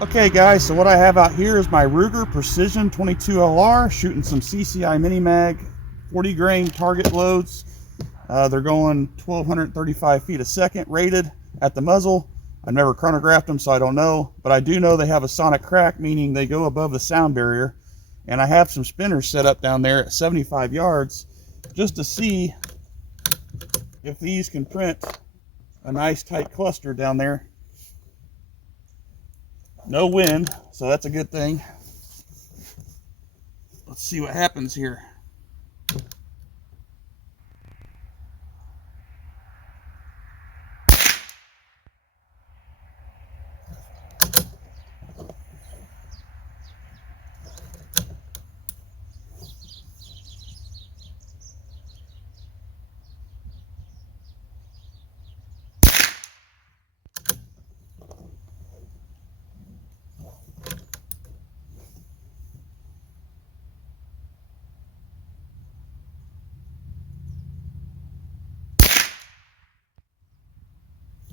Okay guys, so what I have out here is my Ruger Precision 22LR shooting some CCI Mini Mag 40 grain target loads. They're going 1235 feet a second rated at the muzzle. I've never chronographed them, so I don't know, but I do know they have a sonic crack, meaning they go above the sound barrier. And I have some spinners set up down there at 75 yards just to see if these can print a nice tight cluster down there. No wind, so that's a good thing. Let's see what happens here.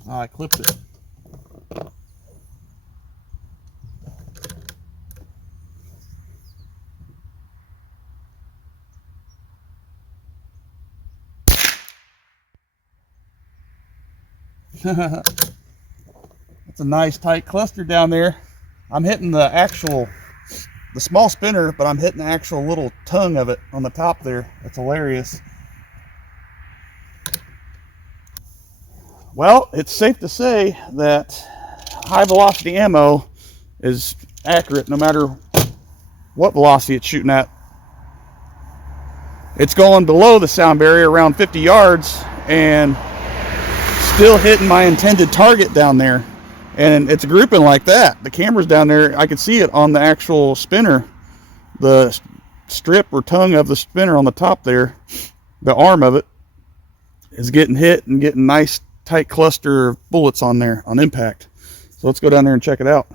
Oh, I clipped it. That's a nice tight cluster down there. I'm hitting the small spinner, but I'm hitting the actual little tongue of it on the top there. That's hilarious. Well, it's safe to say that high velocity ammo is accurate no matter what velocity it's shooting at. It's going below the sound barrier around 50 yards and still hitting my intended target down there. And it's grouping like that. The camera's down there. I can see it on the actual spinner. The strip or tongue of the spinner on the top there, the arm of it, is getting hit and getting nice tight cluster of bullets on there on impact. So let's go down there and check it out.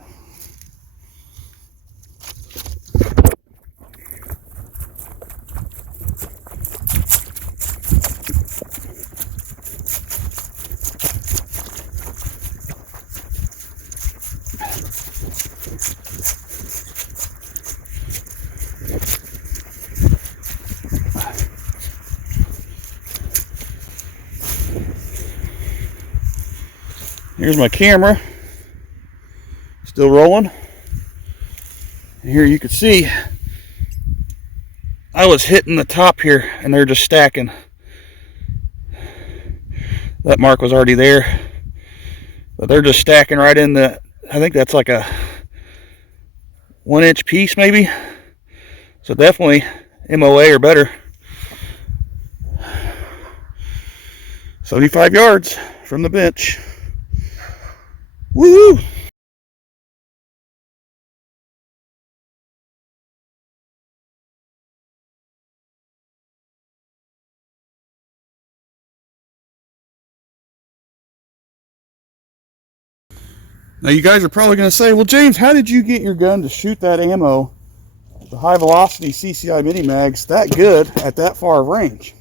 Here's my camera, still rolling. And here you can see I was hitting the top here and they're just stacking. That mark was already there, but they're just stacking right in the, I think that's like a 1-inch piece maybe. So definitely MOA or better. 75 yards from the bench. Woo! Now you guys are probably going to say, well James, how did you get your gun to shoot that ammo, the high velocity CCI Mini Mags, that good at that far of range?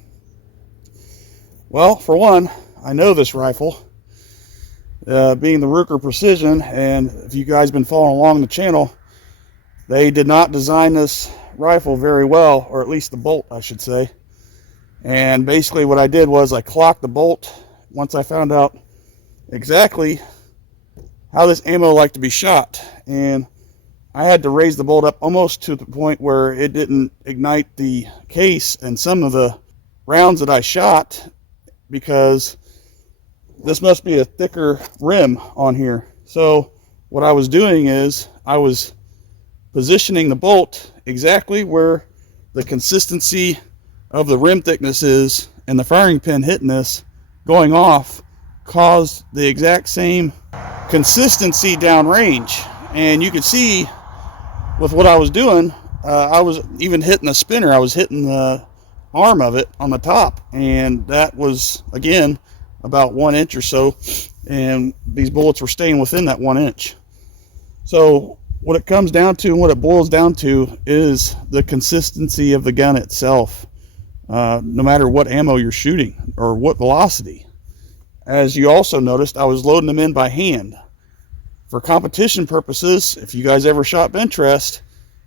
Well, for one, I know this rifle. Being the Ruger Precision, and if you guys been following along the channel, they did not design this rifle very well, or at least the bolt I should say. And basically what I did was I clocked the bolt once I found out exactly how this ammo liked to be shot, and I had to raise the bolt up almost to the point where it didn't ignite the case and some of the rounds that I shot, because this must be a thicker rim on here. So what I was doing is I was positioning the bolt exactly where the consistency of the rim thickness is, and the firing pin hitting this going off caused the exact same consistency downrange. And you could see with what I was doing, I was even hitting the spinner. I was hitting the arm of it on the top, and that was again about 1 inch or so, and these bullets were staying within that 1 inch. So what it comes down to and what it boils down to is the consistency of the gun itself, no matter what ammo you're shooting or what velocity. As you also noticed, I was loading them in by hand. For competition purposes, if you guys ever shot bench rest,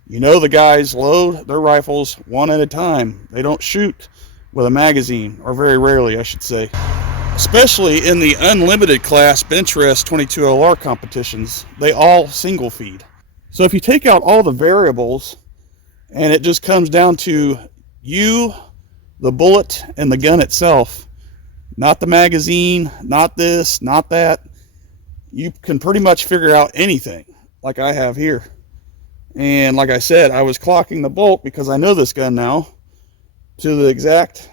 you know the guys load their rifles one at a time. They don't shoot with a magazine, or very rarely, I should say. Especially in the unlimited class bench rest 22 LR competitions, they all single feed. So if you take out all the variables and it just comes down to you, the bullet, and the gun itself, not the magazine, not this, not that, you can pretty much figure out anything like I have here. And like I said, I was clocking the bolt because I know this gun now to the exact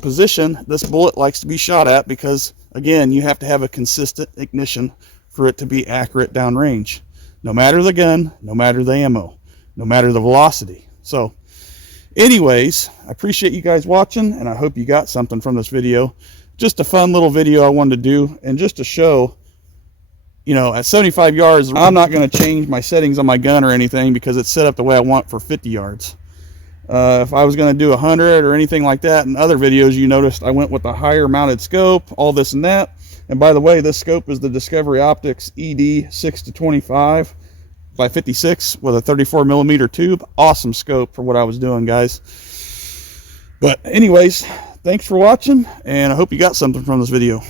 position this bullet likes to be shot at, because again, you have to have a consistent ignition for it to be accurate downrange, no matter the gun, no matter the ammo, no matter the velocity. So anyways, I appreciate you guys watching, and I hope you got something from this video. Just a fun little video I wanted to do, and just to show, you know, at 75 yards, I'm not going to change my settings on my gun or anything because it's set up the way I want for 50 yards. If I was going to do 100 or anything like that, in other videos you noticed I went with a higher mounted scope, all this and that. And by the way, this scope is the Discovery Optics ED 6-25 by 56 with a 34 millimeter tube. Awesome scope for what I was doing, guys. But anyways, thanks for watching, and I hope you got something from this video.